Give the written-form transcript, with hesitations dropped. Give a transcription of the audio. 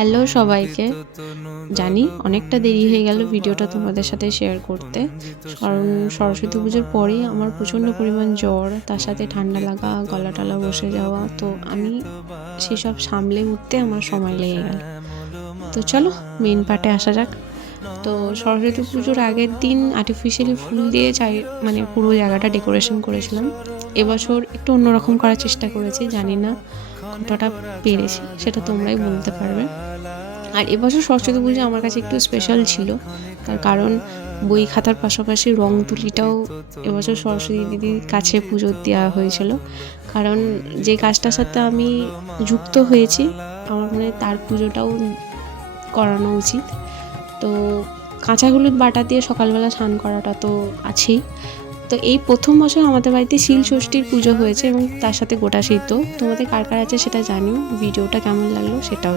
Hello সবাইকে। জানি অনেকটা দেরি হয়ে গেল ভিডিওটা তোমাদের সাথে শেয়ার করতে, কারণ সরস্বতী পুজোর পরেই আমার প্রচণ্ড পরিমাণ জ্বর, তার সাথে ঠান্ডা লাগা, গলা টলা বসে যাওয়া, তো আমি সেসব সামলে উঠতে আমার সময় লেগে গেল। তো চলো মেন পার্টে আসা যাক। তো সরস্বতী পুজোর আগের দিন আর্টিফিশিয়ালি ফুল দিয়ে মানে পুরো জায়গাটা ডেকোরেশন করেছিলাম। এবছর একটু অন্যরকম করার চেষ্টা করেছি, জানি না কতটা পেরেছি সেটা তোমরাই বলতে পারবে। আর এবছর সরস্বতী পুজো আমার কাছে একটু স্পেশাল ছিল, তার কারণ বই খাতার পাশাপাশি রং তুলিটাও এবছর সরস্বতী দিদির কাছে পুজো দেওয়া হয়েছিল। কারণ যে কাজটার সাথে আমি যুক্ত হয়েছি, আমার মনে হয় তার পুজোটাও করানো উচিত। তো কাঁচা হলুদ বাটা দিয়ে সকালবেলা স্নান করাটা তো আছেই। তো এই প্রথম বছর আমাদের বাড়িতে শিল ষষ্ঠীর পুজো হয়েছে এবং তার সাথে গোটা সিদ্ধ। তোমাদের কার কার আছে সেটা জানিও, ভিডিওটা কেমন লাগলো সেটাও।